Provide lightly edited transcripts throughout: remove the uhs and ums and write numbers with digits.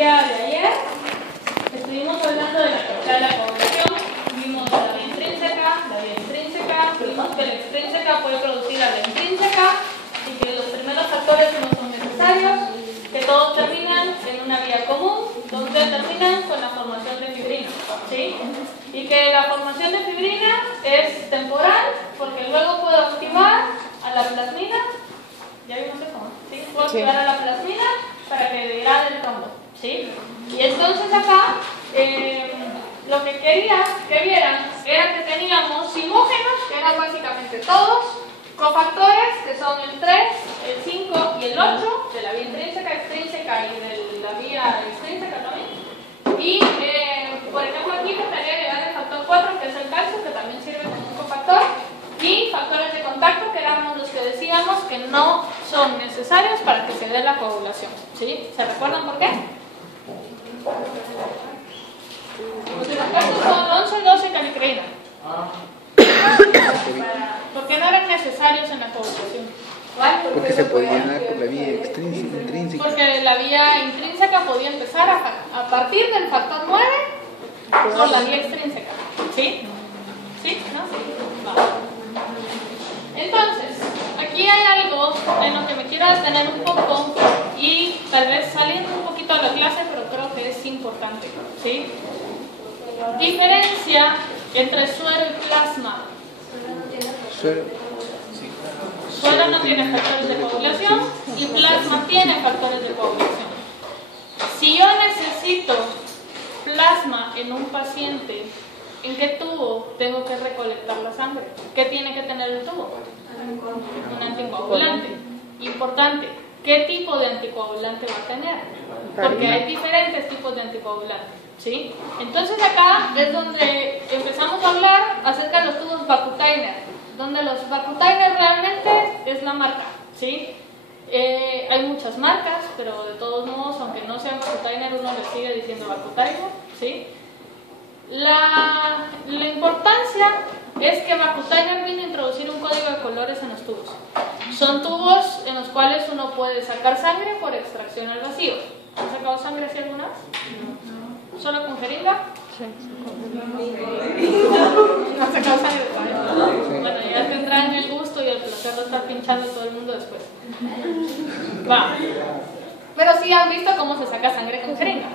día de ayer estuvimos hablando de la capacidad de la coagulación, vimos la vía intrínseca, vimos que la extrínseca puede producir a la intrínseca y que los primeros factores no son necesarios, que todos terminan en una vía común, donde terminan con la formación de fibrina, ¿sí? Y que la formación de fibrina es temporal, porque luego puedo activar a la plasmina, ya vimos eso, ¿no? ¿Sí? Puedo activar a la plasmina para que degrade el trombo, ¿sí? Y entonces acá, lo que quería que vieran era que teníamos simógenos, que eran básicamente todos, cofactores, que son el 3, el 5 y el 8, de la vía intrínseca, extrínseca y de la vía extrínseca también. Y, por ejemplo, aquí trataría de agregar el factor 4, que es el calcio, que también sirve como un cofactor, y factores de contacto, que éramos los que decíamos que no son necesarios para que se dé la coagulación, ¿sí? ¿Se recuerdan por qué? Porque los casos son 11, 12 y calicreína. Porque no eran necesarios en la coagulación. Porque se podía dar por la vía intrínseca. Porque la vía intrínseca podía empezar a partir del factor 9 por la vía extrínseca. ¿Sí? ¿Sí? ¿No? Va. Entonces, aquí hay algo en lo que me quiero detener un poco y tal vez saliendo un poquito de la clase, pero creo que es importante. ¿Sí? Diferencia entre suero y plasma. Suero no tiene factores de coagulación y plasma tiene factores de coagulación. Si yo necesito plasma en un paciente, ¿en qué tubo tengo que recolectar la sangre? ¿Qué tiene que tener el tubo? Un anticoagulante. Importante, ¿qué tipo de anticoagulante va a tener? Porque hay diferentes tipos de anticoagulantes, ¿sí? Entonces acá es donde empezamos a hablar acerca de los tubos Vacutainer, donde los Vacutainer realmente es la marca, ¿sí? Hay muchas marcas, pero de todos modos, aunque no sean Vacutainer, uno le sigue diciendo Vacutainer, ¿sí? La importancia es que Vacutainer vino a introducir un código de colores en los tubos. Son tubos en los cuales uno puede sacar sangre por extracción al vacío. ¿Han sacado sangre así alguna vez? No. ¿Solo con jeringa? Sí. ¿No han sacado sangre todavía? Bueno, ya tendrán el gusto y el placer de estar pinchando todo el mundo después. Va. Pero sí han visto cómo se saca sangre con jeringa.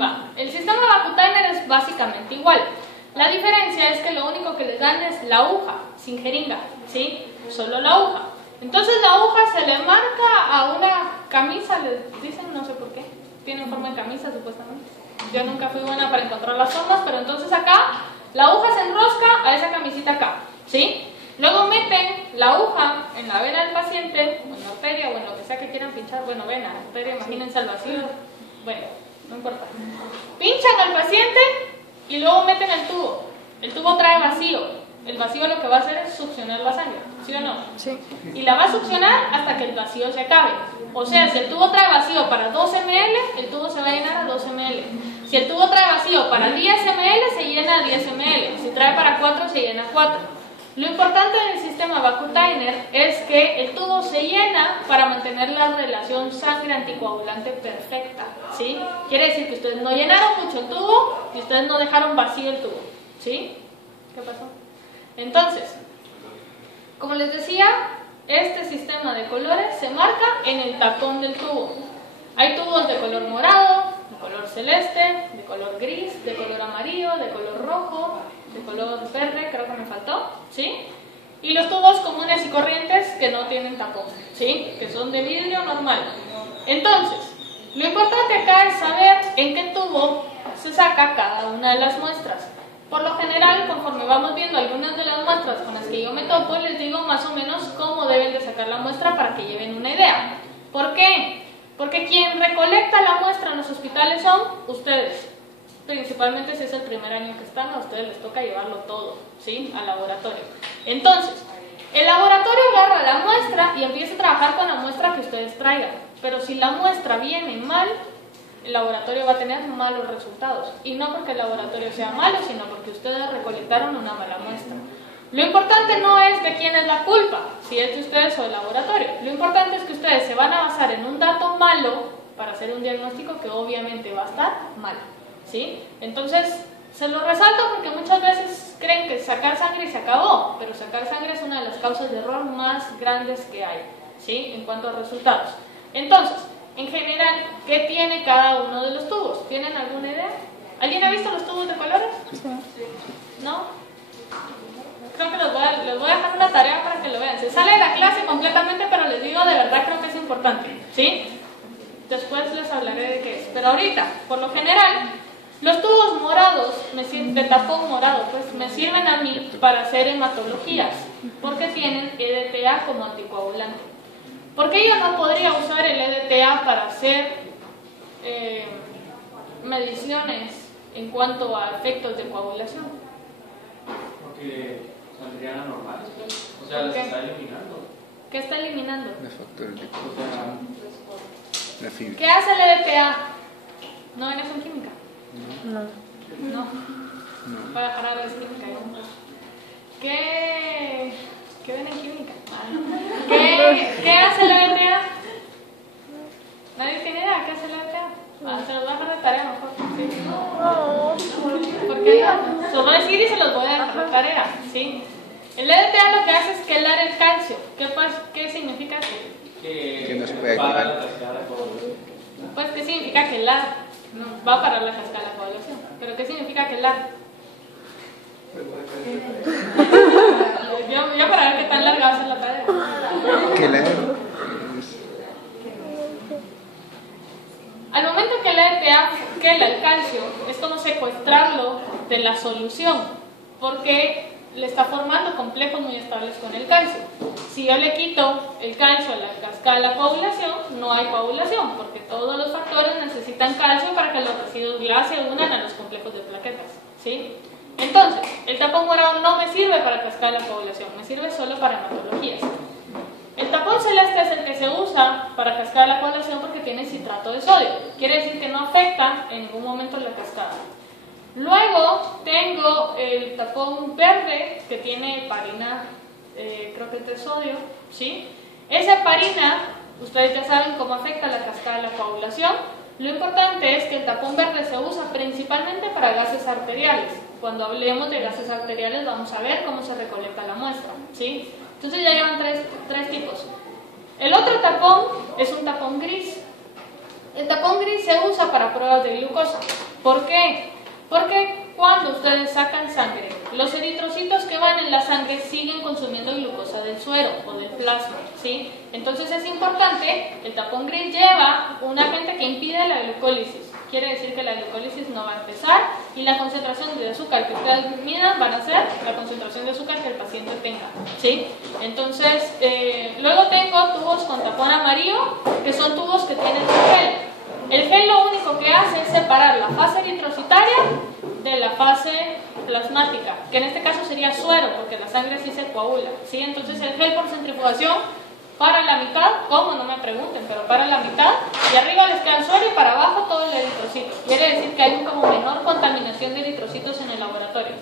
Va. El sistema Vacutainer es básicamente igual. La diferencia es que lo único que les dan es la aguja, sin jeringa, ¿sí? Solo la aguja. Entonces la aguja se le marca a una camisa, les dicen, no sé por qué, tienen forma de camisa supuestamente. Yo nunca fui buena para encontrar las formas, pero entonces acá la aguja se enrosca a esa camisita acá, ¿sí? Luego meten la aguja en la vena del paciente, o en la arteria, o en lo que sea que quieran pinchar. Bueno, vena, arteria, imagínense al vacío. Bueno, no importa. Pinchan al paciente y luego meten el tubo. El tubo trae vacío. El vacío lo que va a hacer es succionar la sangre, ¿sí o no? Sí. Y la va a succionar hasta que el vacío se acabe. O sea, si el tubo trae vacío para 2 ml, el tubo se va a llenar a 2 ml. Si el tubo trae vacío para 10 ml, se llena a 10 ml. Si trae para 4, se llena a 4. Lo importante del sistema Vacutainer es que el tubo se llena para mantener la relación sangre-anticoagulante perfecta, ¿sí? Quiere decir que ustedes no llenaron mucho el tubo y ustedes no dejaron vacío el tubo, ¿sí? ¿Qué pasó? Entonces, como les decía, este sistema de colores se marca en el tapón del tubo. Hay tubos de color morado, de color celeste, de color gris, de color amarillo, de color rojo, de color verde, creo que me faltó, ¿sí? Y los tubos comunes y corrientes que no tienen tapón, ¿sí? Que son de vidrio normal. Entonces, lo importante acá es saber en qué tubo se saca cada una de las muestras. Por lo general, conforme vamos viendo algunas de las muestras con las que yo me topo, les digo más o menos cómo deben de sacar la muestra para que lleven una idea. ¿Por qué? Porque quien recolecta la muestra en los hospitales son ustedes. Principalmente si es el primer año que están, a ustedes les toca llevarlo todo, ¿sí? Al laboratorio. Entonces, el laboratorio agarra la muestra y empieza a trabajar con la muestra que ustedes traigan. Pero si la muestra viene mal, el laboratorio va a tener malos resultados. Y no porque el laboratorio sea malo, sino porque ustedes recolectaron una mala muestra. Lo importante no es de quién es la culpa, si es de ustedes o del laboratorio. Lo importante es que ustedes se van a basar en un dato malo para hacer un diagnóstico que obviamente va a estar mal, ¿sí? Entonces, se lo resalto porque muchas veces creen que sacar sangre y se acabó, pero sacar sangre es una de las causas de error más grandes que hay, ¿sí? En cuanto a resultados. Entonces, en general, ¿qué tiene cada uno de los tubos? ¿Tienen alguna idea? ¿Alguien ha visto los tubos de colores? Sí. ¿No? Creo que les voy a dejar una tarea para que lo vean. Se sale de la clase completamente, pero les digo, de verdad creo que es importante, ¿sí? Después les hablaré de qué es. Pero ahorita, por lo general, los tubos morados, de tapón morado, pues me sirven a mí para hacer hematologías, porque tienen EDTA como anticoagulante. ¿Por qué yo no podría usar el EDTA para hacer mediciones en cuanto a efectos de coagulación? Porque saldrían anormales, o sea, las está eliminando. ¿Qué está eliminando? Los factores de coagulación. La fibra. ¿Qué hace el EDTA? ¿No ven eso en química? No. No. Voy a dejar de química. ¿Qué ven en química? ¿Qué hace el EDTA? ¿Nadie tiene idea? ¿Qué hace el EDTA? Se los voy a dejar de tarea mejor. ¿Sí? ¿Por qué no? Se los voy a decir y se los voy a dejar de tarea. ¿Sí? El EDTA lo que hace es quelar el calcio. ¿Qué significa eso? Que no se puede para activar. la cascada de coagulación. Pues, ¿qué significa quelar? No, va a parar la cascada de coagulación. ¿Pero qué significa quelar? Yo para ver qué tan larga va a ser la tarea. Que la Al momento que el EDTA quela el calcio, es como secuestrarlo de la solución, porque le está formando complejos muy estables con el calcio. Si yo le quito el calcio a la cascada de la coagulación, no hay coagulación, porque todos los factores necesitan calcio para que los residuos GLA se unan a los complejos de plaquetas, ¿sí? Entonces, el tapón morado no me sirve para cascada de la coagulación, me sirve solo para hematologías. El tapón celeste es el que se usa para cascada de la coagulación porque tiene citrato de sodio. Quiere decir que no afecta en ningún momento la cascada. Luego tengo el tapón verde que tiene heparina, creo que es de sodio, ¿sí? Esa heparina, ustedes ya saben cómo afecta la cascada de la coagulación. Lo importante es que el tapón verde se usa principalmente para gases arteriales. Cuando hablemos de gases arteriales vamos a ver cómo se recolecta la muestra, ¿sí? Entonces ya llevan tres tipos. El otro tapón es un tapón gris. El tapón gris se usa para pruebas de glucosa. ¿Por qué? Porque cuando ustedes sacan sangre, los eritrocitos que van en la sangre siguen consumiendo glucosa del suero o del plasma, ¿sí? Entonces es importante, el tapón gris lleva un agente que impide la glucólisis. Quiere decir que la glucólisis no va a empezar y la concentración de azúcar que ustedes midan van a ser la concentración de azúcar que el paciente tenga, ¿sí? Entonces, luego tengo tubos con tapón amarillo, que son tubos que tienen gel. El gel lo único que hace es separar la fase eritrocitaria de la fase plasmática, que en este caso sería suero, porque la sangre sí se coagula, ¿sí? Entonces el gel por centrifugación para la mitad, ¿cómo? No me pregunten, pero para la mitad, y arriba les queda el suero y para abajo todo el eritrocito. Quiere decir que hay como menor contaminación de eritrocitos en el laboratorio.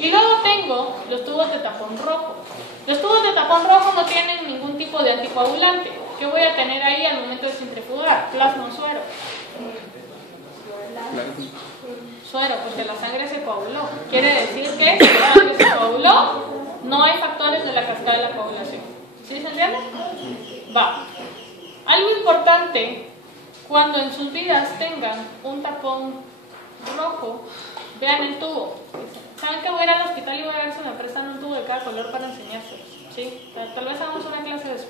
Y luego tengo los tubos de tapón rojo. Los tubos de tapón rojo no tienen ningún tipo de anticoagulante. ¿Qué voy a tener ahí al momento de centrifugar? Plasma o suero. Suero, porque la sangre se coaguló. Quiere decir que si la sangre se coaguló, no hay factores de la cascada de la coagulación. ¿Sí se entiende? Va. Algo importante, cuando en sus vidas tengan un tapón rojo, vean el tubo. ¿Saben que voy a ir al hospital y voy a ver si me prestan un tubo de cada color para enseñárselos? ¿Sí? Tal vez hagamos una clase de eso.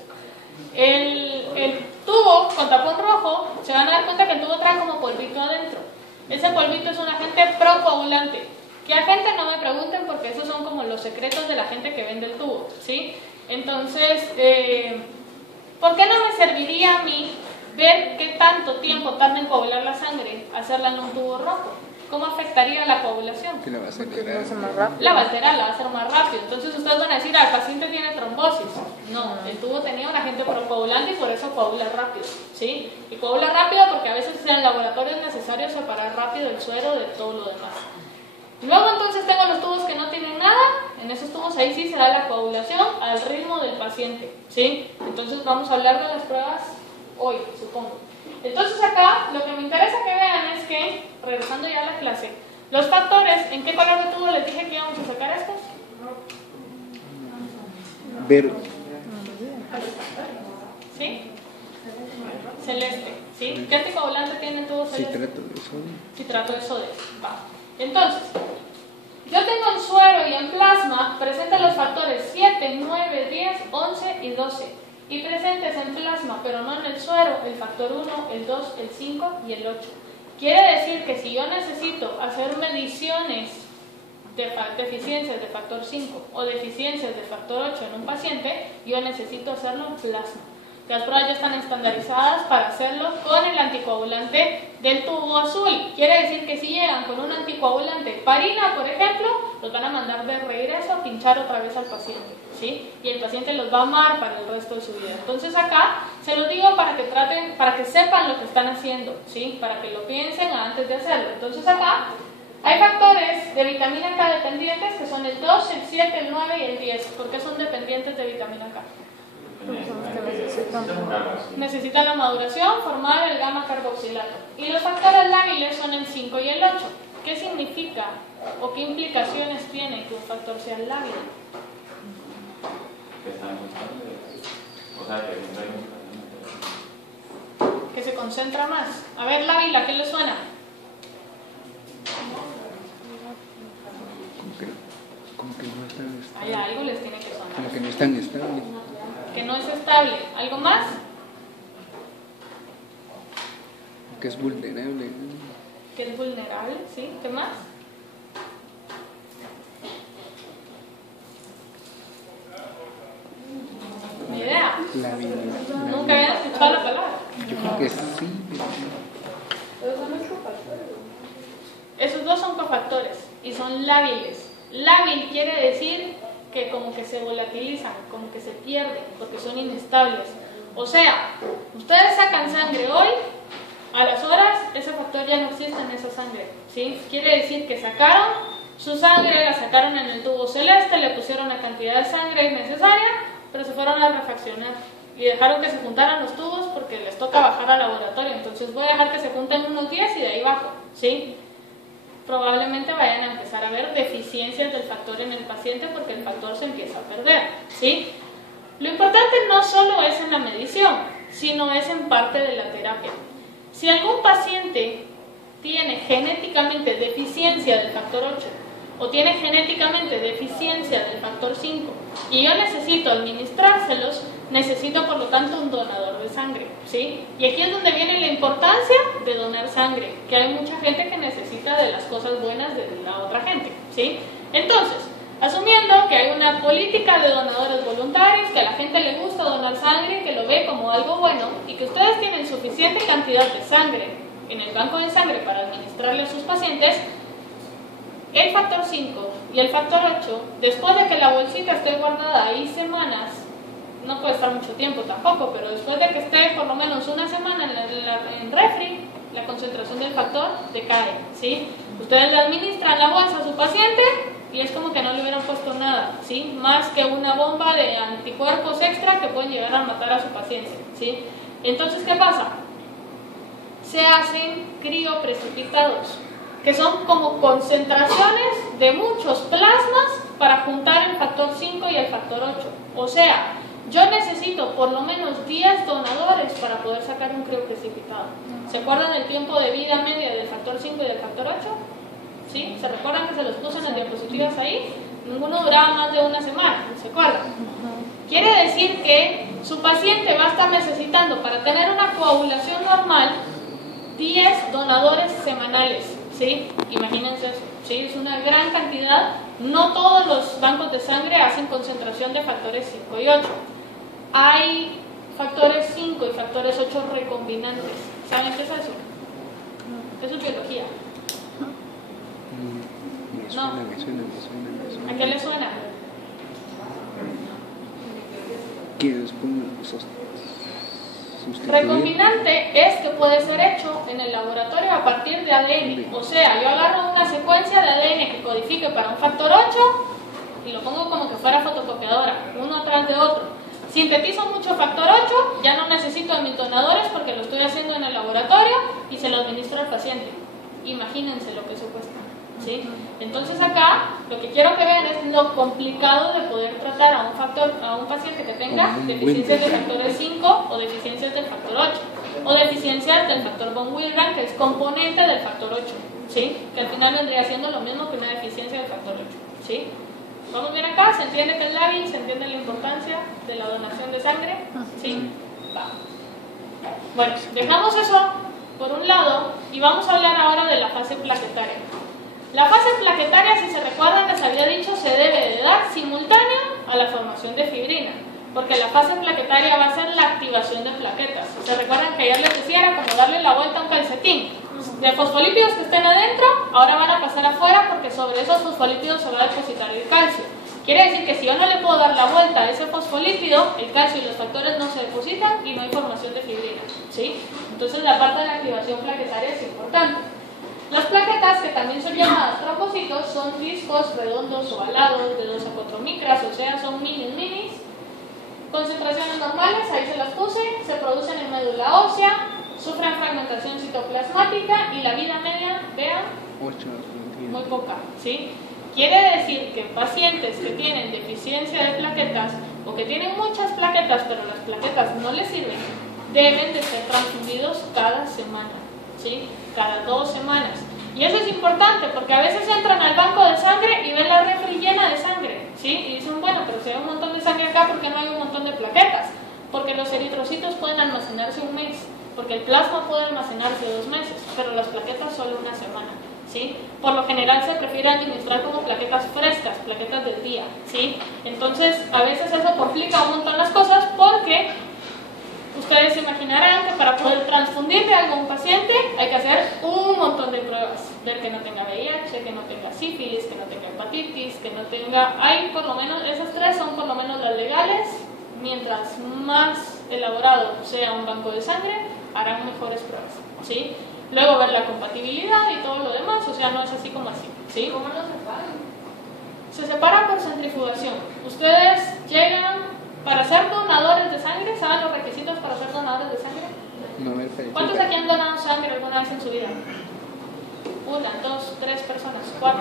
El tubo con tapón rojo, se van a dar cuenta que el tubo trae como polvito adentro. Ese polvito es un agente procoagulante. ¿Qué agente? No me pregunten porque esos son como los secretos de la gente que vende el tubo, ¿sí? Entonces, ¿por qué no me serviría a mí ver qué tanto tiempo tarda en coagular la sangre, hacerla en un tubo rojo? ¿Cómo afectaría la coagulación? Que la va a acelerar. La va a alterar, la va a hacer más rápido. Entonces ustedes van a decir, el paciente tiene trombosis. No, el tubo tenía un agente procoagulante y por eso coagula rápido, ¿sí? Y coagula rápido porque a veces en el laboratorio es necesario separar rápido el suero de todo lo demás. Luego entonces tengo los tubos que no tienen nada. En esos tubos ahí sí se da la coagulación al ritmo del paciente, ¿sí? Entonces vamos a hablar de las pruebas hoy, supongo. Entonces acá lo que me interesa que vean es que, regresando ya a la clase, los factores, ¿en qué color de tubo les dije que íbamos a sacar estos? Verde. ¿Sí? Celeste. ¿Sí? ¿Qué anticoagulante tiene el tubo celeste? Citrato de sodio. Citrato de sodio. Va. Entonces, yo tengo en suero y en plasma presentes los factores 7, 9, 10, 11 y 12. Y presentes en plasma, pero no en el suero, el factor 1, el 2, el 5 y el 8. Quiere decir que si yo necesito hacer mediciones de deficiencias de factor 5 o deficiencias de factor 8 en un paciente, yo necesito hacerlo en plasma. Las pruebas ya están estandarizadas para hacerlo con el anticoagulante del tubo azul. Quiere decir que si llegan con un anticoagulante parina, por ejemplo, los van a mandar de regreso a pinchar otra vez al paciente, ¿sí? Y el paciente los va a amar para el resto de su vida. Entonces acá se los digo para que traten, para que sepan lo que están haciendo, ¿sí? Para que lo piensen antes de hacerlo. Entonces acá hay factores de vitamina K dependientes que son el 2, el 7, el 9 y el 10. ¿Por qué son dependientes de vitamina K? Necesitan la maduración formada del gamma carboxilato. Y los factores lábiles son el 5 y el 8. ¿Qué significa o qué implicaciones tiene que un factor sea lábil? Que se concentra más. A ver, lábil, ¿a qué le suena? Como que no están estables. Hay algo les tiene que sonar. Como que no están estables. Que no es estable. ¿Algo más? Que es vulnerable. Que es vulnerable, ¿sí? ¿Qué más? Ni idea. Nunca habían escuchado la palabra. Yo creo que sí. Esos dos son cofactores y son lábiles. Lábil quiere decir que como que se volatilizan, como que se pierden, porque son inestables. O sea, ustedes sacan sangre hoy, a las horas ese factor ya no existe en esa sangre, ¿sí? Quiere decir que sacaron su sangre, la sacaron en el tubo celeste, le pusieron la cantidad de sangre necesaria, pero se fueron a refraccionar y dejaron que se juntaran los tubos porque les toca bajar al laboratorio. Entonces voy a dejar que se junten unos 10 y de ahí bajo, ¿sí? Probablemente vayan a empezar a ver deficiencias del factor en el paciente porque el factor se empieza a perder, ¿sí? Lo importante no solo es en la medición, sino es en parte de la terapia. Si algún paciente tiene genéticamente deficiencia del factor 8 o tiene genéticamente deficiencia del factor 5 y yo necesito administrárselos, necesito por lo tanto un donador de sangre, ¿sí? Y aquí es donde viene la importancia de donar sangre, que hay mucha gente que necesita de las cosas buenas de la otra gente, ¿sí? Entonces, asumiendo que hay una política de donadores voluntarios, que a la gente le gusta donar sangre, que lo ve como algo bueno y que ustedes tienen suficiente cantidad de sangre en el banco de sangre para administrarle a sus pacientes, el factor 5 y el factor 8, después de que la bolsita esté guardada ahí semanas, no puede estar mucho tiempo tampoco, pero después de que esté por lo menos una semana en refri, la concentración del factor decae, ¿sí? Ustedes le administran la bolsa a su paciente y es como que no le hubieran puesto nada, ¿sí? Más que una bomba de anticuerpos extra que pueden llegar a matar a su paciente, ¿sí? Entonces, ¿qué pasa? Se hacen crioprecipitados, que son como concentraciones de muchos plasmas para juntar el factor 5 y el factor 8. O sea, yo necesito por lo menos 10 donadores para poder sacar un crioprecipitado. ¿Se acuerdan del tiempo de vida media del factor 5 y del factor 8? ¿Sí? ¿Se recuerdan que se los puse en las diapositivas ahí? Ninguno duraba más de una semana, ¿se acuerdan? Quiere decir que su paciente va a estar necesitando, para tener una coagulación normal, 10 donadores semanales, ¿sí? Imagínense eso, ¿sí? Es una gran cantidad. No todos los bancos de sangre hacen concentración de factores 5 y 8. Hay factores 5 y factores 8 recombinantes. ¿Saben qué es eso? Eso es biología. Me suena. ¿A qué le suena? Que es como sustituir. Recombinante es que puede ser hecho en el laboratorio a partir de ADN. O sea, yo agarro una secuencia de ADN que codifique para un factor 8 y lo pongo como que fuera fotocopiadora, uno atrás de otro. Sintetizo mucho factor 8, ya no necesito de mis donadores porque lo estoy haciendo en el laboratorio y se lo administro al paciente. Imagínense lo que eso cuesta, ¿sí? Entonces acá lo que quiero que vean es lo complicado de poder tratar a un paciente que tenga deficiencias de factores 5 o deficiencias del factor 8 o deficiencias del factor von Willebrand, que es componente del factor 8, ¿sí? Que al final vendría siendo lo mismo que una deficiencia del factor 8, ¿sí? Vamos bien acá, ¿se entiende que es lábil? ¿Se entiende la importancia de la donación de sangre? ¿Sí? Va. Bueno, dejamos eso por un lado y vamos a hablar ahora de la fase plaquetaria. La fase plaquetaria, si se recuerdan, les había dicho, se debe de dar simultáneo a la formación de fibrina, porque la fase plaquetaria va a ser la activación de plaquetas. ¿Se recuerdan que ayer les decía era como darle la vuelta a un calcetín? De fosfolípidos que estén adentro, ahora van a pasar afuera porque sobre esos fosfolípidos se va a depositar el calcio. Quiere decir que si yo no le puedo dar la vuelta a ese fosfolípido, el calcio y los factores no se depositan y no hay formación de fibrina, ¿sí? Entonces la parte de la activación plaquetaria es importante. Las plaquetas, que también son llamadas trombocitos, son discos redondos ovalados de 2 a 4 micras, o sea, son minis. Concentraciones normales, ahí se las puse, se producen en médula ósea, sufren fragmentación citoplasmática y la vida media, vean, muy poca, ¿sí? Quiere decir que pacientes que tienen deficiencia de plaquetas o que tienen muchas plaquetas pero las plaquetas no les sirven, deben de ser transfundidos cada semana, ¿sí? Cada 2 semanas. Y eso es importante porque a veces entran al banco de sangre y ven la refri llena de sangre, ¿sí? Y dicen, bueno, pero si hay un montón de sangre acá, ¿por qué no hay un montón de plaquetas? Porque los eritrocitos pueden almacenarse un mes, porque el plasma puede almacenarse 2 meses, pero las plaquetas solo 1 semana, ¿sí? Por lo general se prefiere administrar como plaquetas frescas, plaquetas del día, ¿sí? Entonces, a veces eso complica un montón las cosas porque ustedes se imaginarán que para poder transfundirle algo a un paciente hay que hacer un montón de pruebas, ver que no tenga VIH, que no tenga sífilis, que no tenga hepatitis, que no tenga... Hay por lo menos, esas 3 son por lo menos las legales. Mientras más elaborado sea un banco de sangre, harán mejores pruebas, ¿sí? Luego ver la compatibilidad y todo lo demás, o sea, no es así como así, ¿sí? ¿Cómo lo separan? Se separa por centrifugación. Ustedes llegan para ser donadores de sangre, ¿saben los requisitos para ser donadores de sangre? No, ¿Cuántos aquí han donado sangre alguna vez en su vida? 1, 2, 3 personas, 4,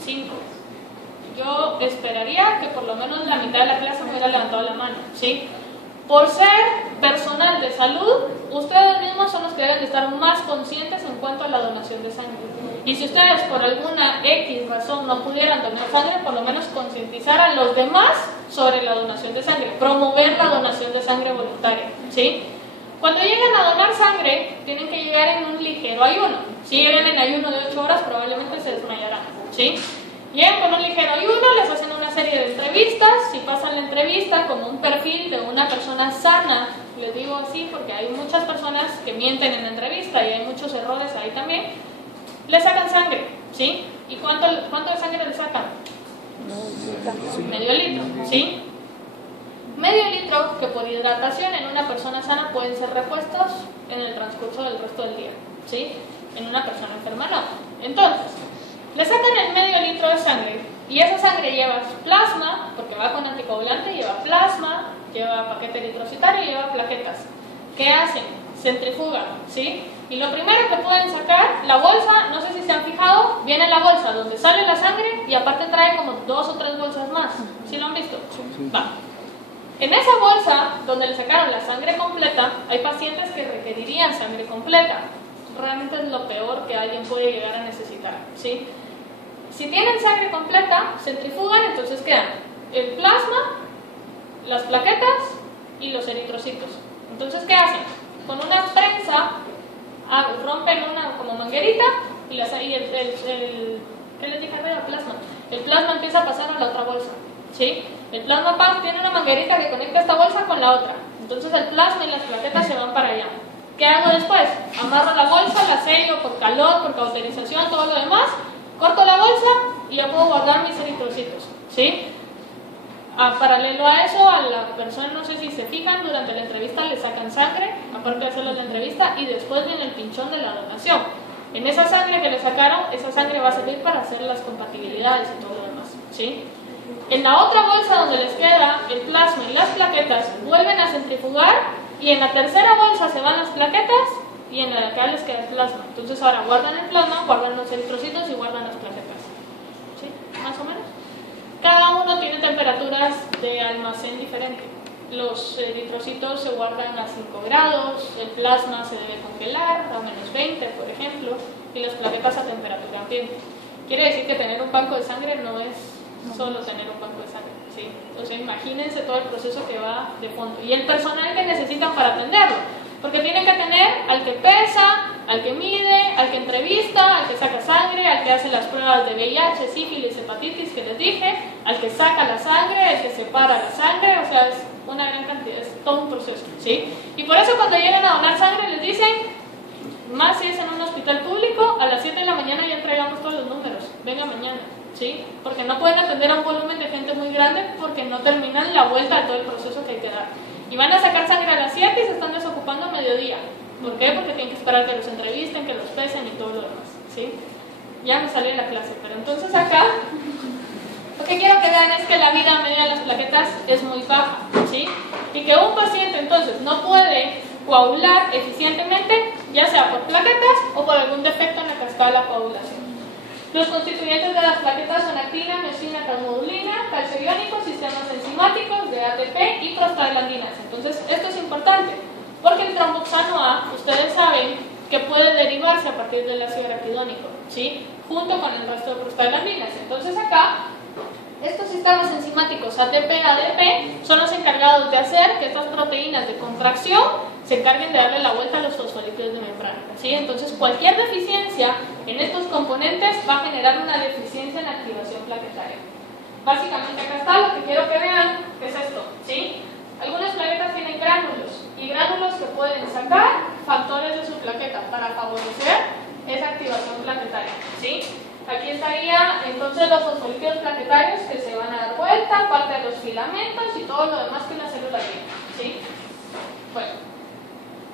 5. Yo esperaría que por lo menos la mitad de la clase me hubiera levantado la mano, ¿sí? Por ser personal de salud, ustedes mismos son los que deben de estar más conscientes en cuanto a la donación de sangre. Y si ustedes por alguna X razón no pudieran donar sangre, por lo menos concientizar a los demás sobre la donación de sangre, promover la donación de sangre voluntaria, ¿sí? Cuando llegan a donar sangre, tienen que llegar en un ligero ayuno. Si llegan en ayuno de 8 horas, probablemente se desmayarán, ¿sí? Llegan con un ligero ayuno, les hacen una serie de entrevistas, si pasan la entrevista como un perfil de una persona sana, les digo así porque hay muchas personas que mienten en la entrevista y hay muchos errores ahí también, le sacan sangre, ¿sí? ¿Y cuánto de sangre le sacan? Medio litro, ¿sí? Medio litro que por hidratación en una persona sana pueden ser repuestos en el transcurso del resto del día, ¿sí? En una persona enferma no. Entonces, le sacan el medio litro de sangre y esa sangre lleva plasma, porque va con anticoagulante, lleva plasma, lleva paquete eritrocitario y lleva plaquetas. ¿Qué hacen? Centrifugan, ¿sí? Y lo primero que pueden sacar, la bolsa, no sé si se han fijado, viene la bolsa donde sale la sangre y aparte trae como 2 o 3 bolsas más. ¿Sí lo han visto? Va. En esa bolsa donde le sacaron la sangre completa, hay pacientes que requerirían sangre completa. Realmente es lo peor que alguien puede llegar a necesitar, ¿sí? Si tienen sangre completa, centrifugan, entonces quedan el plasma, las plaquetas y los eritrocitos. Entonces, ¿qué hacen? Con una prensa rompen una como manguerita y ¿qué les dije arriba? Plasma. El plasma empieza a pasar a la otra bolsa, ¿sí? El plasma tiene una manguerita que conecta esta bolsa con la otra. Entonces el plasma y las plaquetas se van para allá. ¿Qué hago después? Amarro la bolsa, la sello por calor, por cauterización, todo lo demás. Corto la bolsa y ya puedo guardar mis eritrocitos, ¿sí? Paralelo a eso, a la persona, no sé si se fijan, durante la entrevista le sacan sangre, aparte de hacerlo en la entrevista, y después viene el pinchón de la donación. En esa sangre que le sacaron, esa sangre va a servir para hacer las compatibilidades y todo lo demás, ¿sí? En la otra bolsa donde les queda el plasma y las plaquetas vuelven a centrifugar y en la tercera bolsa se van las plaquetas y en la de acá les queda el plasma. Entonces ahora guardan el plasma, guardan los eritrocitos y guardan las plaquetas. ¿Sí? Más o menos. Cada uno tiene temperaturas de almacén diferente. Los eritrocitos se guardan a 5 grados, el plasma se debe congelar a menos 20, por ejemplo, y las plaquetas a temperatura ambiente. Quiere decir que tener un banco de sangre no es solo tener un banco de sangre, ¿sí? O sea, imagínense todo el proceso que va de fondo y el personal que necesitan para atenderlo, porque tienen que tener al que pesa, al que mide, al que entrevista, al que saca sangre, al que hace las pruebas de VIH, sífilis, hepatitis que les dije, al que saca la sangre, al que separa la sangre, o sea, es una gran cantidad, es todo un proceso, ¿sí? Y por eso cuando llegan a donar sangre les dicen, más si es en un hospital público, a las 7 de la mañana ya entregamos todos los números, venga mañana, ¿sí? Porque no pueden atender a un volumen de gente muy grande porque no terminan la vuelta de todo el proceso que hay que dar. Y van a sacar sangre a las 7 y se están desocupando a mediodía. ¿Por qué? Porque tienen que esperar que los entrevisten, que los pesen y todo lo demás, ¿sí? Ya me salí de la clase, pero entonces acá lo que quiero que vean es que la vida media de las plaquetas es muy baja, ¿sí? Y que un paciente entonces no puede coagular eficientemente, ya sea por plaquetas o por algún defecto en la cascada de la coagulación. Los constituyentes de las plaquetas son actina, miosina, calmodulina, calcio iónico, sistemas enzimáticos de ATP y prostaglandinas. Entonces, esto es importante, porque el tromboxano A, ustedes saben que puede derivarse a partir del ácido araquidónico, ¿sí? Junto con el resto de prostaglandinas. Entonces acá, estos sistemas enzimáticos ATP, ADP, son los encargados de hacer que estas proteínas de contracción se encarguen de darle la vuelta a los fosfolípidos de membrana, ¿sí? Entonces cualquier deficiencia en estos componentes va a generar una deficiencia en la activación plaquetaria. Básicamente acá está, lo que quiero que vean que es esto, ¿sí? Algunas plaquetas tienen gránulos y gránulos que pueden sacar factores de su plaqueta para favorecer esa activación plaquetaria, ¿sí? Aquí estaría entonces los fosfolípidos plaquetarios que se van a dar vuelta, parte de los filamentos y todo lo demás que la célula tiene, ¿sí? Bueno,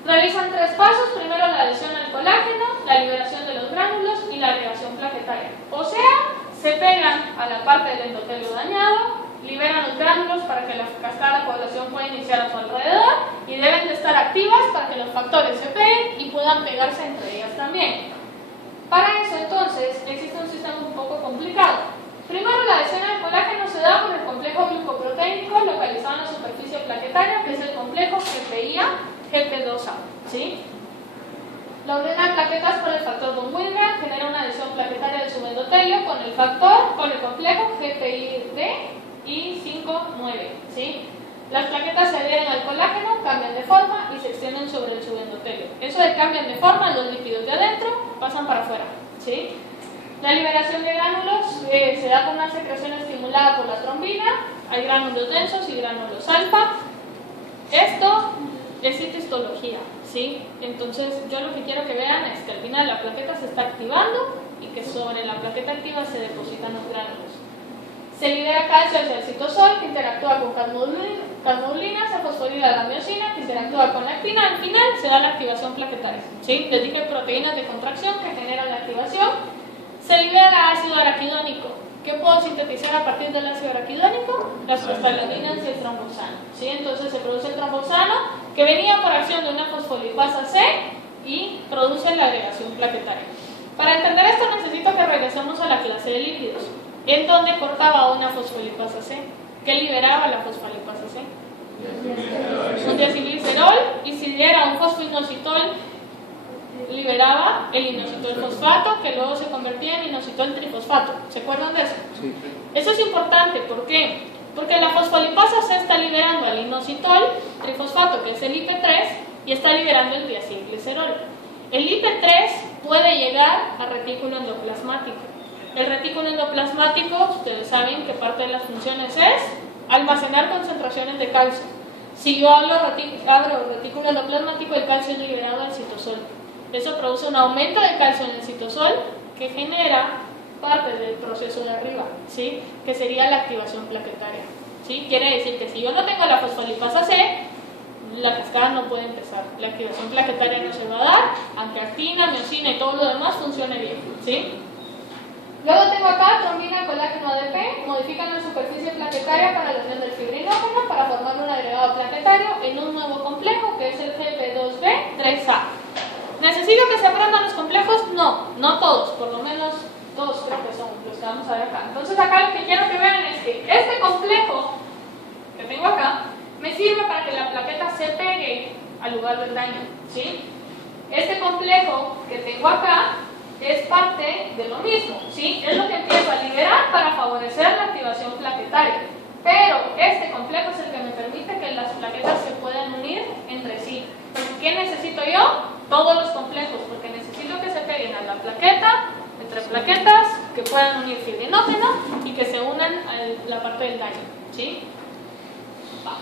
realizan 3 pasos: primero la adhesión al colágeno, la liberación de los gránulos y la agregación plaquetaria. O sea, se pegan a la parte del endotelio dañado, liberan los gránulos para que la cascada de la coagulación pueda iniciar a su alrededor y deben de estar activas para que los factores se peguen y puedan pegarse entre ellas también. Para eso entonces existe un sistema un poco complicado. Primero la adhesión al colágeno se da por el complejo glucoproteínico localizado en la superficie plaquetaria, que es el complejo GPA-GP2A, ¿sí? La ordena de plaquetas por el factor von Willebrand genera una adhesión plaquetaria del subendotelio con el complejo GPI-D y 5-9, ¿sí? Las plaquetas se adhieren al colágeno, cambian de forma y se extienden sobre el subendotelio. Eso de cambian de forma, los lípidos de adentro pasan para afuera, ¿sí? La liberación de gránulos se da con una secreción estimulada por la trombina. Hay gránulos densos y gránulos alfa. Esto es citostología, ¿sí? Entonces yo lo que quiero que vean es que al final la plaqueta se está activando y que sobre la plaqueta activa se depositan los gránulos. Se libera calcio hacia el citosol, que interactúa con calmodulina, se fosforila la miosina, que interactúa con la actina. Al final se da la activación plaquetaria, ¿sí? Les dije proteínas de contracción que generan la activación. Se libera ácido araquidónico. ¿Qué puedo sintetizar a partir del ácido araquidónico? Las prostaglandinas y el tromboxano, ¿sí? Entonces se produce el tromboxano, que venía por acción de una fosfolipasa C y produce la agregación plaquetaria. Para entender esto necesito que regresemos a la clase de lípidos, en donde cortaba una fosfolipasa C. ¿Qué liberaba la fosfolipasa C? Un diacilglicerol, y si era un fosfoinositol, liberaba el inositol fosfato, que luego se convertía en inositol trifosfato. ¿Se acuerdan de eso? Sí. Eso es importante, ¿por qué? Porque la fosfolipasa C está liberando al inositol trifosfato, que es el IP3, y está liberando el diacilglicerol. El IP3 puede llegar al retículo endoplasmático. El retículo endoplasmático, ustedes saben que parte de las funciones es almacenar concentraciones de calcio. Si yo abro retículo endoplasmático, el calcio es liberado al citosol. Eso produce un aumento de calcio en el citosol que genera parte del proceso de arriba, ¿sí? Que sería la activación plaquetaria, ¿sí? Quiere decir que si yo no tengo la fosfolipasa C, la cascada no puede empezar. La activación plaquetaria no se va a dar, aunque actina, miosina y todo lo demás funcione bien, ¿sí? Luego tengo acá trombina, colágeno, ADP, modifican la superficie plaquetaria para la unión del fibrinógeno para formar un agregado plaquetario en un nuevo complejo que es el GP2B3A. ¿Necesito que se aprendan los complejos? No, no todos, por lo menos todos creo que son los que vamos a ver acá. Entonces acá lo que quiero que vean es que este complejo que tengo acá me sirve para que la plaqueta se pegue al lugar del daño, ¿sí? Este complejo que tengo acá es parte de lo mismo, ¿sí? Es lo que empiezo a liberar para favorecer la activación plaquetaria. Pero este complejo es el que me permite que las plaquetas se puedan unir entre sí. ¿Qué necesito yo? Todos los complejos, porque necesito que se peguen a la plaqueta, entre plaquetas, que puedan unir fibrinógeno y que se unan a la parte del daño, ¿sí? Va.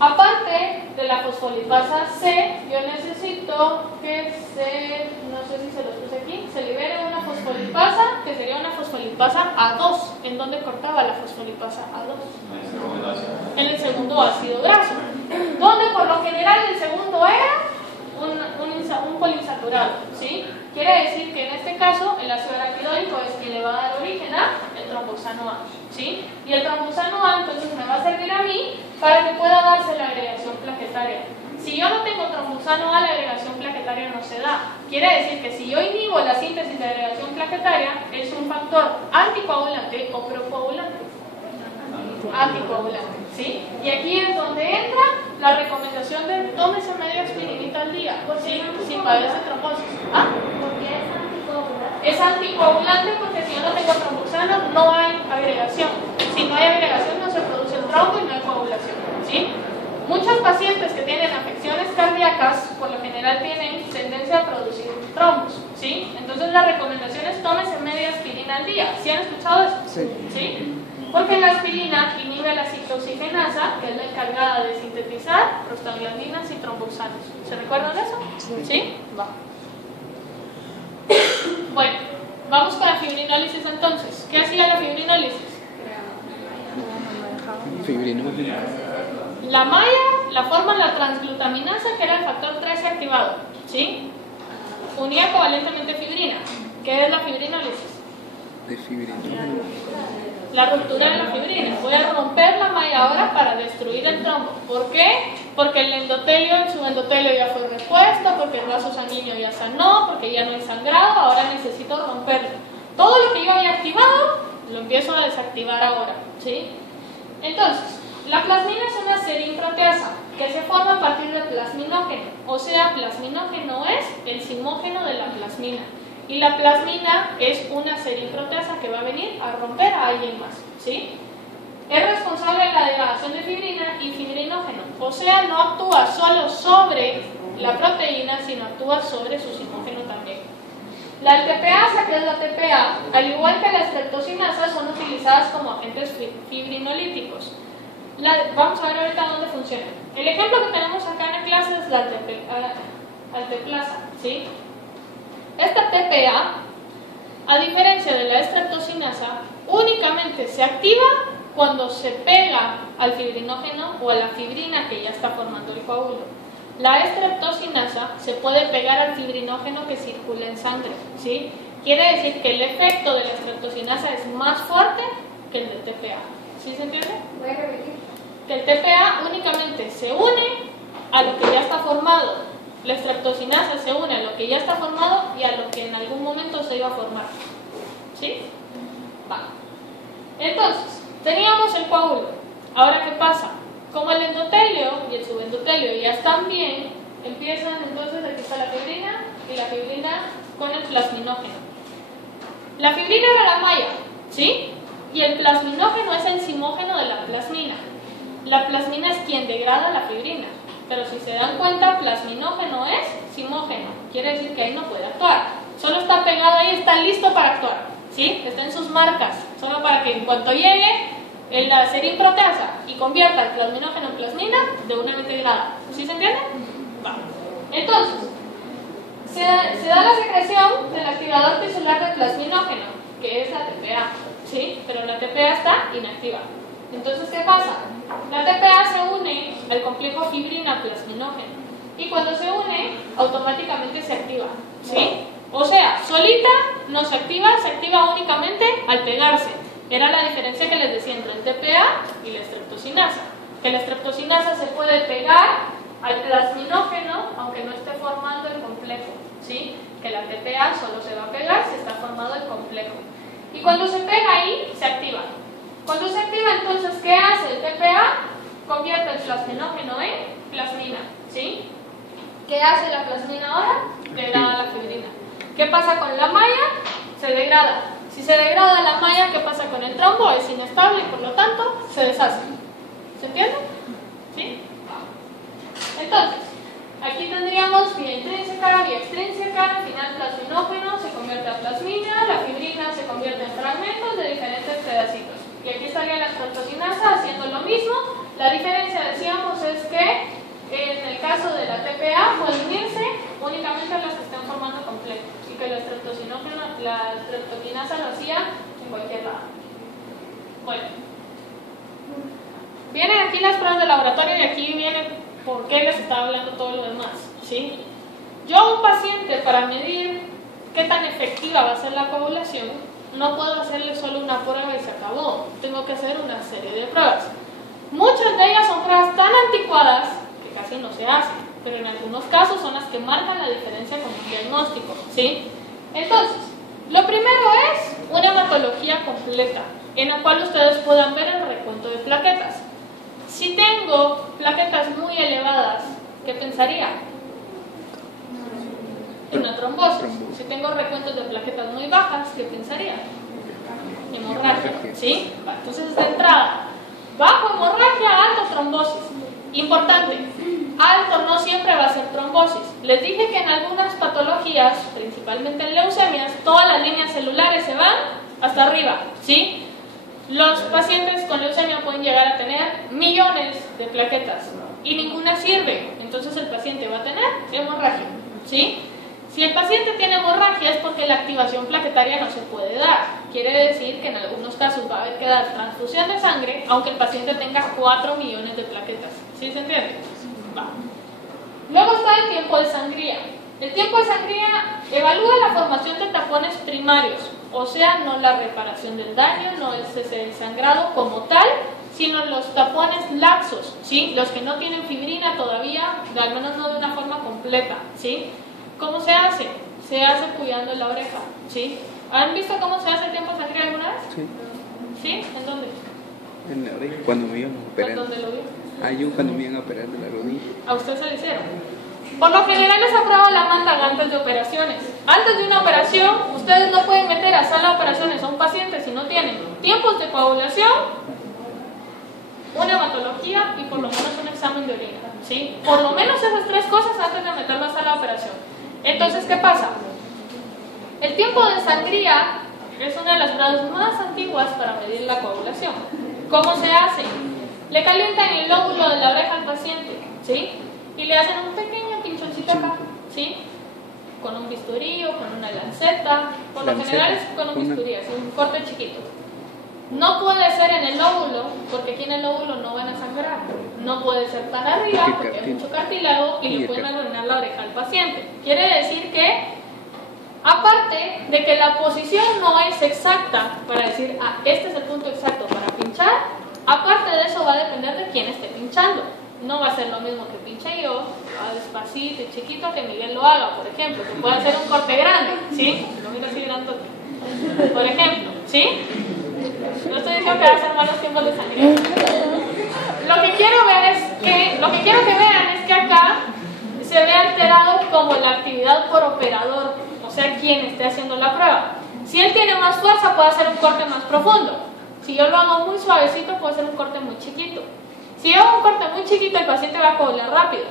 Aparte de la fosfolipasa C, yo necesito que no sé si se los puse aquí, se libere una fosfolipasa, que sería una fosfolipasa A2. ¿En dónde cortaba la fosfolipasa A2? En el segundo ácido graso, donde por lo general el segundo era un poliinsaturado, ¿sí? Quiere decir que en este caso el ácido araquidónico es quien le va a dar origen al tromboxano A, ¿sí? Y el tromboxano A entonces me va a servir a mí para que pueda darse la agregación plaquetaria. Si yo no tengo tromboxano A, la agregación plaquetaria no se da. Quiere decir que si yo inhibo la síntesis de agregación plaquetaria, es un factor anticoagulante o procoagulante. Anticoagulante, ¿sí? Y aquí es donde entra la recomendación de tómese media aspirinita al día, ¿sí? Si padece trombosis. ¿Ah? Es anticoagulante porque si yo no tengo tromboxano no hay agregación. Si no hay agregación no se produce el trombo y no hay coagulación, ¿sí? Muchos pacientes que tienen afecciones cardíacas por lo general tienen tendencia a producir trombos, ¿sí? Entonces la recomendación es tómese media aspirina al día. ¿Sí han escuchado eso? Sí. ¿Sí? Porque la aspirina inhibe la citoxigenasa, que es la encargada de sintetizar prostaglandinas y tromboxanos. ¿Se recuerdan de eso? ¿Sí? Va. Bueno, vamos con la fibrinólisis entonces. ¿Qué hacía la fibrinólisis? Fibrinógeno. La malla la forma la transglutaminasa, que era el factor 13 activado, ¿sí? Unía covalentemente fibrina. ¿Qué es la fibrinólisis? De fibrinógeno. La ruptura de la fibrina. Voy a romper la malla ahora para destruir el trombo. ¿Por qué? Porque el endotelio, el subendotelio ya fue repuesto, porque el vaso sanguíneo ya sanó, porque ya no hay sangrado, ahora necesito romperlo. Todo lo que yo había activado, lo empiezo a desactivar ahora, ¿sí? Entonces, la plasmina es una serinproteasa que se forma a partir del plasminógeno. O sea, plasminógeno es el simógeno de la plasmina. Y la plasmina es una serinproteasa que va a venir a romper a alguien más, ¿sí? Es responsable de la degradación de fibrina y fibrinógeno. O sea, no actúa solo sobre la proteína, sino actúa sobre su simógeno también. La altepeasa, que es la TPA, al igual que la estreptocinasa, son utilizadas como agentes fibrinolíticos. Vamos a ver ahorita dónde funciona. El ejemplo que tenemos acá en la clase es la alteplasa, ¿sí? Esta TPA, a diferencia de la estreptocinasa, únicamente se activa cuando se pega al fibrinógeno o a la fibrina que ya está formando el coágulo. La estreptocinasa se puede pegar al fibrinógeno que circula en sangre, ¿sí? Quiere decir que el efecto de la estreptocinasa es más fuerte que el del TPA. ¿Sí se entiende? Voy a repetir. El TPA únicamente se une a lo que ya está formado. La estreptocinasa se une a lo que ya está formado y a lo que en algún momento se iba a formar. ¿Sí? Va. Entonces, teníamos el coágulo. Ahora, ¿qué pasa? Como el endotelio y el subendotelio ya están bien, empiezan entonces, aquí está la fibrina y la fibrina con el plasminógeno. La fibrina era la malla, ¿sí? Y el plasminógeno es el simógeno de la plasmina. La plasmina es quien degrada la fibrina. Pero si se dan cuenta, plasminógeno es simógeno. Quiere decir que ahí no puede actuar. Solo está pegado ahí, está listo para actuar, ¿sí? Está en sus marcas. Solo para que en cuanto llegue la serinproteasa y convierta el plasminógeno en plasmina, de una vez degrada. ¿Sí se entiende? Va. Entonces, se da la secreción del activador tisular de plasminógeno, que es la TPA, ¿sí? Pero la TPA está inactiva. Entonces, ¿qué pasa? La TPA se une al complejo fibrina-plasminógeno y cuando se une, automáticamente se activa, ¿sí? O sea, solita no se activa únicamente al pegarse. Era la diferencia que les decía entre el TPA y la streptocinasa. Que la streptocinasa se puede pegar al plasminógeno aunque no esté formando el complejo, ¿sí? Que la TPA solo se va a pegar si está formado el complejo. Y cuando se pega ahí, se activa. Cuando se activa, entonces, ¿qué hace? El TPA convierte el plasminógeno en plasmina, ¿sí? ¿Qué hace la plasmina ahora? Degrada la fibrina. ¿Qué pasa con la malla? Se degrada. Si se degrada la malla, ¿qué pasa con el trombo? Es inestable y por lo tanto se deshace. ¿Se entiende? ¿Sí? Entonces, aquí tendríamos vía intrínseca, vía extrínseca, al final plasminógeno se convierte a plasmina, la fibrina se convierte en fragmentos de diferentes pedacitos. Y aquí estaría la streptocinasa haciendo lo mismo. La diferencia, decíamos, es que en el caso de la TPA pueden unirse únicamente a las que estén formando complejo y que la streptocinasa lo hacía en cualquier lado. Bueno, vienen aquí las pruebas de laboratorio y aquí viene por qué les estaba hablando todo lo demás, ¿sí? Yo a un paciente, para medir qué tan efectiva va a ser la coagulación, no puedo hacerle solo una prueba y se acabó. Tengo que hacer una serie de pruebas. Muchas de ellas son pruebas tan anticuadas que casi no se hacen, pero en algunos casos son las que marcan la diferencia con un diagnóstico, ¿sí? Entonces, lo primero es una hematología completa, en la cual ustedes puedan ver el recuento de plaquetas. Si tengo plaquetas muy elevadas, ¿qué pensaría? Una trombosis. Si tengo recuentos de plaquetas muy bajas, ¿qué pensaría? Hemorragia, ¿sí? Entonces, de entrada, bajo hemorragia, alto trombosis. Importante, alto no siempre va a ser trombosis. Les dije que en algunas patologías, principalmente en leucemias, todas las líneas celulares se van hasta arriba, ¿sí? Los pacientes con leucemia pueden llegar a tener millones de plaquetas y ninguna sirve, entonces el paciente va a tener hemorragia, ¿sí? Si el paciente tiene hemorragia es porque la activación plaquetaria no se puede dar. Quiere decir que en algunos casos va a haber que dar transfusión de sangre, aunque el paciente tenga 4 millones de plaquetas. ¿Sí se entiende? Va. Luego está el tiempo de sangría. El tiempo de sangría evalúa la formación de tapones primarios, o sea, no la reparación del daño, no es ese sangrado como tal, sino los tapones laxos, ¿sí? Los que no tienen fibrina todavía, al menos no de una forma completa, ¿sí? ¿Cómo se hace? Se hace puyando en la oreja, ¿sí? ¿Han visto cómo se hace el tiempo de sangría alguna vez? Sí. ¿Sí? ¿En dónde? En la oreja, cuando me iban a operar. ¿Dónde lo vio? Ah, yo cuando me iban a operar de la rodilla. ¿A usted se lo hicieron? Por lo general les aprueba la mandan antes de operaciones. Antes de una operación, ustedes no pueden meter a sala de operaciones a un paciente si no tienen tiempos de coagulación, una hematología y por lo menos un examen de orina, ¿sí? Por lo menos esas 3 cosas antes de meterlo a sala de operación. Entonces, ¿qué pasa? El tiempo de sangría es una de las pruebas más antiguas para medir la coagulación. ¿Cómo se hace? Le calientan el lóbulo de la oreja al paciente, ¿sí? Y le hacen un pequeño pinchoncito acá, ¿sí? Con un bisturí o con una lanceta. Por lo general es con un bisturí, es un corte chiquito. No puede ser en el lóbulo, porque aquí en el lóbulo no van a sangrar. No puede ser tan arriba, porque hay mucho cartílago y le pueden arruinar la oreja al paciente. Quiere decir que, aparte de que la posición no es exacta para decir, ah, este es el punto exacto para pinchar, aparte de eso va a depender de quién esté pinchando. No va a ser lo mismo que pinche yo, va despacito y chiquito, que Miguel lo haga, por ejemplo, que pueda hacer un corte grande, ¿sí? Lo miro así grandote. Por ejemplo, ¿sí? No estoy diciendo que va a ser malos tiempos de sangría. Lo que quiero que vean es que acá se ve alterado como la actividad por operador, o sea, quien esté haciendo la prueba. Si él tiene más fuerza, puede hacer un corte más profundo. Si yo lo hago muy suavecito, puedo hacer un corte muy chiquito. Si yo hago un corte muy chiquito, el paciente va a coagular rápido.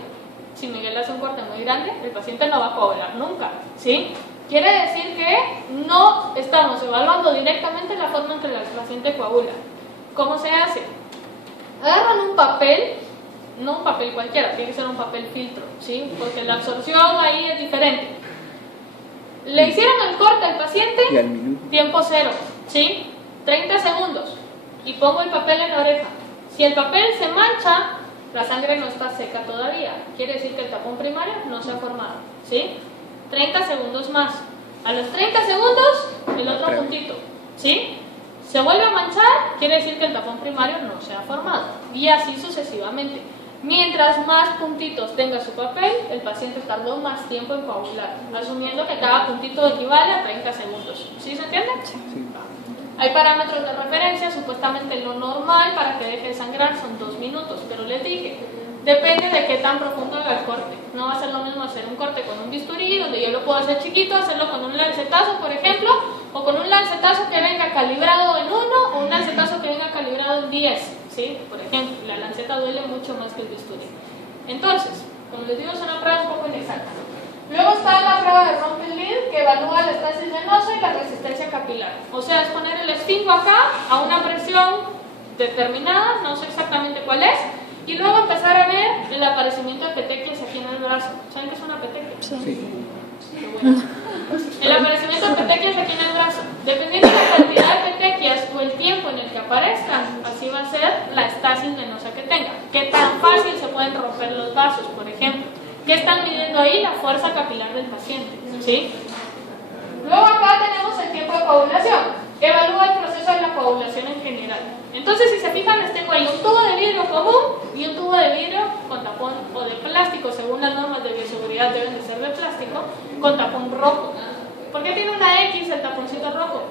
Si Miguel hace un corte muy grande, el paciente no va a coagular nunca, ¿sí? Quiere decir que no estamos evaluando directamente la forma en que el paciente coagula. ¿Cómo se hace? Agarran un papel, no un papel cualquiera, tiene que ser un papel filtro, ¿sí? Porque la absorción ahí es diferente. Le hicieron el corte al paciente, tiempo 0, ¿sí? 30 segundos. Y pongo el papel en la oreja. Si el papel se mancha, la sangre no está seca todavía. Quiere decir que el tapón primario no se ha formado, ¿sí? 30 segundos más. A los 30 segundos, el otro puntito, ¿sí? Se vuelve a manchar, quiere decir que el tapón primario no se ha formado, y así sucesivamente. Mientras más puntitos tenga su papel, el paciente tardó más tiempo en coagular, asumiendo que cada puntito equivale a 30 segundos. ¿Sí se entiende? Sí. Hay parámetros de referencia, supuestamente lo normal para que deje de sangrar son 2 minutos, pero les dije, depende de qué tan profundo haga el corte. No va a ser lo mismo hacer un corte con un bisturí, donde yo lo puedo hacer chiquito, hacerlo con un lancetazo, por ejemplo, o con un lancetazo que venga calibrado en 1 o un lancetazo que venga calibrado en 10, ¿sí? Por ejemplo, la lanceta duele mucho más que el bisturí. Entonces, como les digo, es una prueba un poco inexacta. Luego está la prueba de Rumpel-Lid, que evalúa la estasis venosa y la resistencia capilar. O sea, es poner el esfingo acá a una presión determinada, no sé exactamente cuál es, y luego empezar a ver el aparecimiento de petequias aquí en el brazo. ¿Saben qué es una petequia? Sí. Bueno. El aparecimiento de petequias aquí en el brazo. Dependiendo de la cantidad de petequias o el tiempo en el que aparezcan, así va a ser la estasis venosa que tenga. Qué tan fácil se pueden romper los vasos, por ejemplo. ¿Qué están midiendo ahí? La fuerza capilar del paciente, ¿sí? Luego acá tenemos el tiempo de coagulación. Evalúa el proceso de la coagulación en general. Entonces, si se fijan, les tengo ahí un tubo de vidrio común y un tubo de vidrio con tapón o de plástico, según las normas de bioseguridad deben de ser de plástico, con tapón rojo. ¿Por qué tiene una X el taponcito rojo?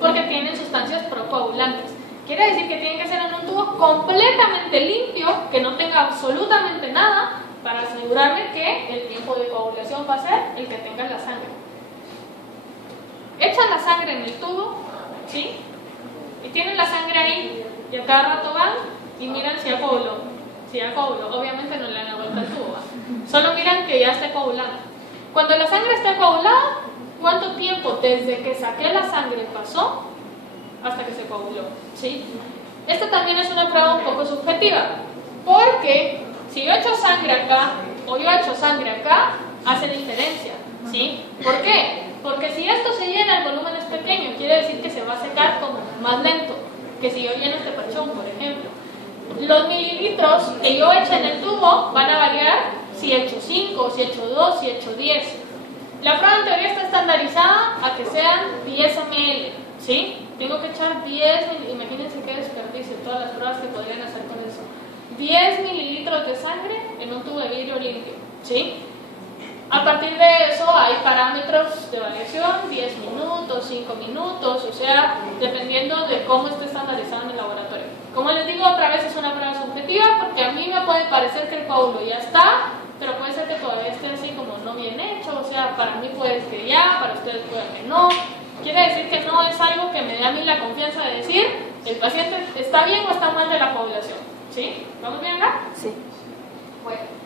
Porque tienen sustancias procoagulantes. Quiere decir que tiene que ser en un tubo completamente limpio, que no tenga absolutamente nada, para asegurarme que el tiempo de coagulación va a ser el que tenga la sangre. Echan la sangre en el tubo, ¿sí? Y tienen la sangre ahí, y a cada rato van y miran si ya coaguló. Si ya coaguló, obviamente no le dan la vuelta al tubo, ¿va? Solo miran que ya esté coagulando. Cuando la sangre está coagulada, ¿cuánto tiempo desde que saqué la sangre pasó hasta que se coaguló? ¿Sí? Esta también es una prueba un poco subjetiva, porque si yo echo sangre acá o yo echo sangre acá, hace diferencia, ¿sí? ¿Por qué? Porque si esto se llena, el volumen es pequeño, quiere decir que se va a secar como más lento que si yo lleno este pachón, por ejemplo. Los mililitros que yo eche en el tubo van a variar si echo 5, si echo 2, si echo 10. La prueba en teoría está estandarizada a que sean 10 ml, ¿sí? Tengo que echar 10, imagínense qué desperdicio, todas las pruebas que podrían hacer con eso. 10 mililitros de sangre en un tubo de vidrio limpio, ¿sí? A partir de eso hay parámetros de variación, 10 minutos, 5 minutos, o sea, dependiendo de cómo esté estandarizado en el laboratorio. Como les digo, otra vez es una prueba subjetiva, porque a mí me puede parecer que el coágulo ya está, pero puede ser que todavía esté así como no bien hecho, o sea, para mí puede que ya, para ustedes puede que no. Quiere decir que no es algo que me dé a mí la confianza de decir, el paciente está bien o está mal de la coagulación, ¿sí? ¿Vamos bien acá? Sí. Bueno.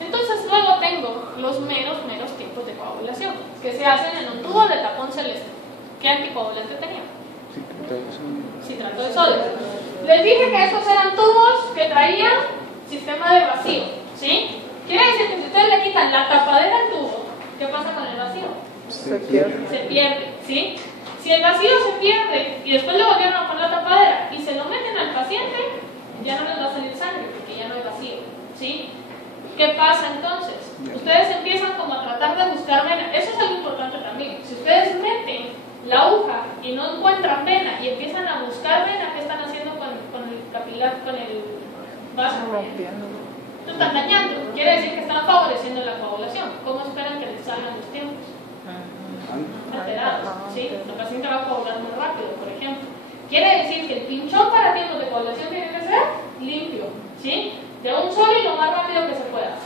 Entonces luego tengo los meros tiempos de coagulación, que se hacen en un tubo de tapón celeste. ¿Qué anticoagulante tenía? Citrato de sodio. Les dije que estos eran tubos que traían sistema de vacío, ¿sí? Quiere decir que si ustedes le quitan la tapadera al tubo, ¿qué pasa con el vacío? Se pierde. Se pierde, ¿sí? Si el vacío se pierde y después le volvieron a poner la tapadera y se lo meten al paciente, ya no les va a salir sangre porque ya no hay vacío, ¿sí? ¿Qué pasa entonces? Ustedes empiezan como a tratar de buscar vena. Eso es algo importante también. Si ustedes meten la aguja y no encuentran vena y empiezan a buscar vena, ¿qué están haciendo con el capilar, con el vaso? Lo están dañando. Quiere decir que están favoreciendo la coagulación. ¿Cómo esperan que les salgan los tiempos? Alterados, ¿sí? El paciente va a coagular muy rápido, por ejemplo. Quiere decir que el pinchón para tiempos de coagulación tiene que ser limpio, ¿sí? De un solo y lo más rápido que se pueda.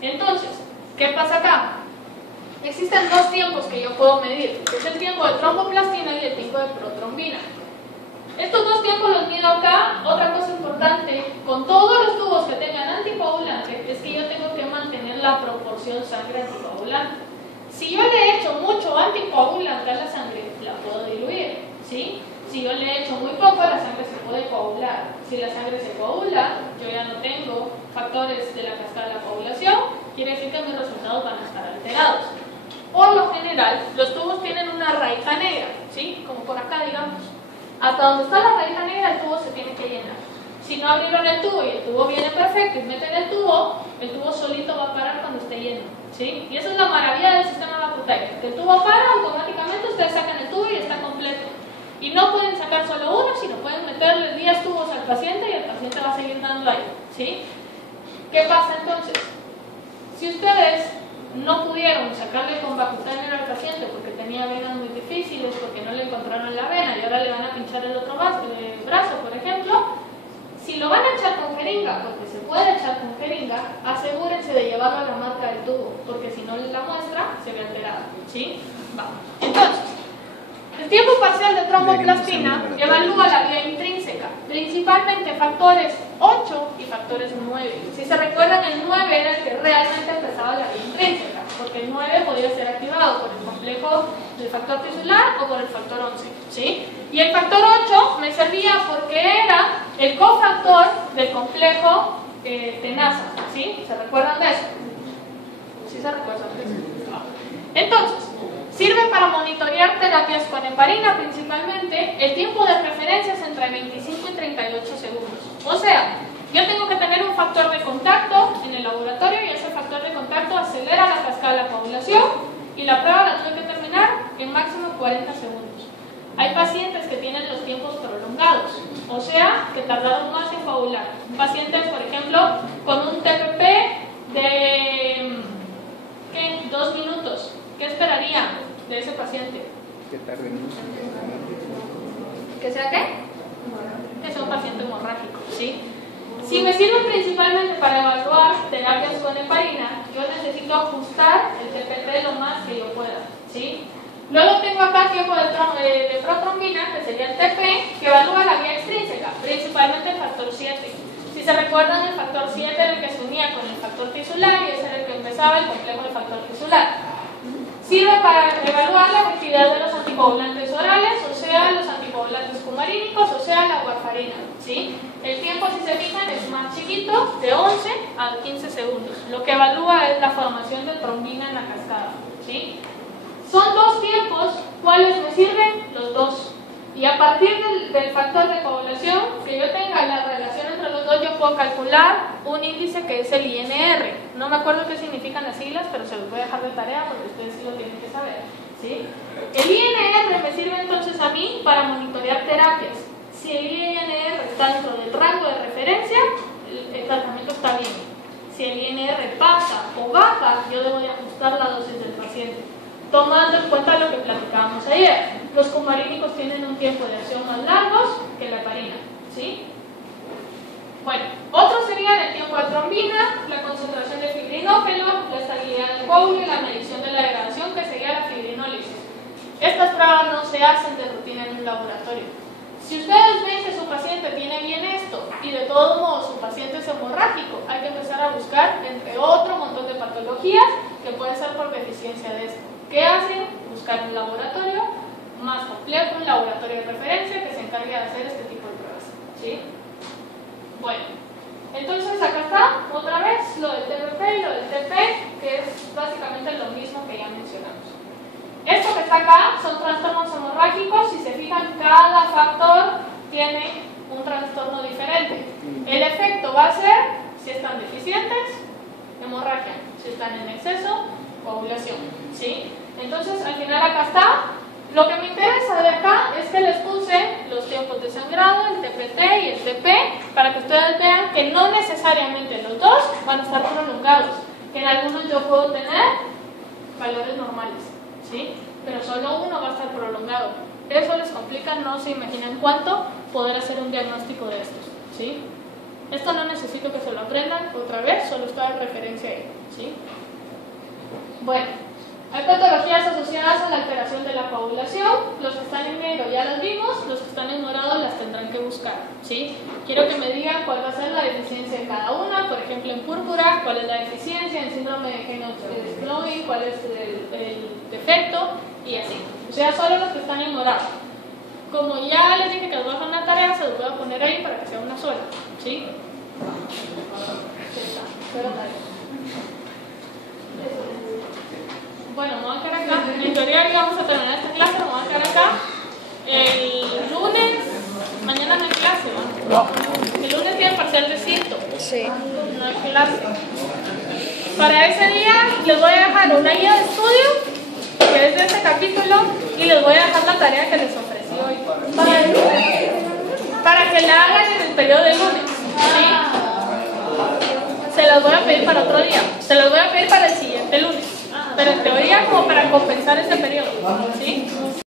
Entonces, ¿qué pasa acá? Existen dos tiempos que yo puedo medir, que es el tiempo de tromboplastina y el tiempo de protrombina. Estos dos tiempos los mido acá. Otra cosa importante, con todos los tubos que tengan anticoagulante, es que yo tengo que mantener la proporción sangre anticoagulante. Si yo le echo mucho anticoagulante a la sangre, la puedo diluir, ¿sí? Si yo le echo muy poco, la sangre se puede coagular. Si la sangre se coagula, yo ya no tengo factores de la cascada de la coagulación, quiere decir que mis resultados van a estar alterados. Por lo general, los tubos tienen una rayita negra, ¿sí? Como por acá, digamos. Hasta donde está la rayita negra, el tubo se tiene que llenar. Si no abrieron el tubo y el tubo viene perfecto y meten el tubo solito va a parar cuando esté lleno, ¿sí? Y esa es la maravilla del sistema bacteria. El tubo para, automáticamente ustedes sacan el tubo y está completo. Y no pueden sacar solo uno, sino pueden meterle 10 tubos al paciente y el paciente va a seguir dando ahí, ¿sí? ¿Qué pasa entonces? Si ustedes no pudieron sacarle con Vacutainer al paciente porque tenía venas muy difíciles, porque no le encontraron la vena y ahora le van a pinchar el otro brazo, por ejemplo, si lo van a echar con jeringa, porque se puede echar con jeringa, asegúrense de llevarlo a la marca del tubo, porque si no la muestra se ve alterada, ¿sí? Va. Entonces, el tiempo parcial de tromboplastina evalúa la vía intrínseca, principalmente factores 8 y factores 9. Si se recuerdan, el 9 era el que realmente empezaba la vía intrínseca, porque el 9 podía ser activado por el complejo del factor tisular o por el factor 11, ¿sí? Y el factor 8 me servía porque era el cofactor del complejo tenaza, ¿sí? ¿Se recuerdan de eso? ¿Sí se recuerdan de eso? Entonces, sirve para monitorear terapias con heparina principalmente. El tiempo de referencia es entre 25 y 38 segundos. O sea, yo tengo que tener un factor de contacto en el laboratorio y ese factor de contacto acelera la cascada de la coagulación y la prueba la tuve que terminar en máximo 40 segundos. Hay pacientes que tienen los tiempos prolongados, o sea, que tardaron más en coagular. Un paciente, por ejemplo, con un TPP de 2 minutos. ¿Qué esperaría de ese paciente? Que tarde mucho. ¿Que sea qué? Que sea un paciente hemorrágico, ¿sí? Si me sirve principalmente para evaluar terapias con heparina, yo necesito ajustar el TPT lo más que yo pueda, ¿sí? Luego tengo acá tiempo de protrombina, que sería el TP, que evalúa la vía extrínseca, principalmente el factor 7. Si se recuerdan, el factor 7 era el que se unía con el factor tisular y ese era el que empezaba el complejo del factor tisular. Sirve para evaluar la efectividad de los anticoagulantes orales, o sea, los anticoagulantes cumarínicos, o sea, la warfarina, ¿sí? El tiempo, si se fijan, es más chiquito, de 11 a 15 segundos. Lo que evalúa es la formación de trombina en la cascada, ¿sí? Son 2 tiempos, ¿cuáles me sirven? Los 2. Y a partir del factor de coagulación, que yo tenga la relación entre los dos, yo puedo calcular un índice que es el INR. No me acuerdo qué significan las siglas, pero se los voy a dejar de tarea porque ustedes sí lo tienen que saber, ¿sí? El INR me sirve entonces a mí para monitorear terapias. Si el INR está dentro del rango de referencia, el tratamiento está bien. Si el INR pasa o baja, yo debo de ajustar la dosis del paciente, tomando en cuenta lo que platicábamos ayer. Los cumarínicos tienen un tiempo de acción más largos que la heparina, ¿sí? Bueno, otro sería el tiempo de trombina, la concentración de fibrinógeno, la estabilidad del coágulo y la medición de la degradación, que sería la fibrinólisis. Estas pruebas no se hacen de rutina en un laboratorio. Si ustedes ven que su paciente tiene bien esto y de todos modos su paciente es hemorrágico, hay que empezar a buscar entre otro montón de patologías que puede ser por deficiencia de esto. ¿Qué hacen? Buscar un laboratorio más complejo, un laboratorio de referencia que se encargue de hacer este tipo de pruebas, ¿sí? Bueno, entonces acá está otra vez lo del TPP y lo del TP, que es básicamente lo mismo que ya mencionamos. Esto que está acá son trastornos hemorrágicos. Si se fijan, cada factor tiene un trastorno diferente. El efecto va a ser si están deficientes, hemorragia; si están en exceso, coagulación, ¿sí? Entonces, al final acá está. Lo que me interesa de acá es que les puse los tiempos de sangrado, el TPT y el TP, para que ustedes vean que no necesariamente los dos van a estar prolongados, que en algunos yo puedo tener valores normales, ¿sí? Pero solo uno va a estar prolongado. Eso les complica, no se imaginan cuánto poder hacer un diagnóstico de estos, ¿sí? Esto no necesito que se lo aprendan otra vez, solo está de referencia ahí, ¿sí? Bueno, hay patologías asociadas a la alteración de la coagulación. Los que están en negro ya las vimos, los que están en morado las tendrán que buscar, ¿sí? Quiero que me digan cuál va a ser la deficiencia de cada una. Por ejemplo, en púrpura, cuál es la deficiencia; en síndrome de Henoch-Steuben, cuál es el defecto, y así. O sea, solo los que están en morado. Como ya les dije que les voy a dejar una tarea, se los voy a poner ahí para que sea una sola, ¿sí? Bueno, me voy a quedar acá. En teoría ya vamos a terminar esta clase, me voy a quedar acá. El lunes, mañana no hay clase, ¿no? El lunes tiene parcial de cito. Sí. No hay clase. Para ese día les voy a dejar una guía de estudio una tarea que les ofrecí hoy. Para que la hagan en el periodo de lunes. ¿Sí? Se las voy a pedir para otro día. Se las voy a pedir para el siguiente lunes. Pero en teoría como para compensar ese periodo. ¿Sí?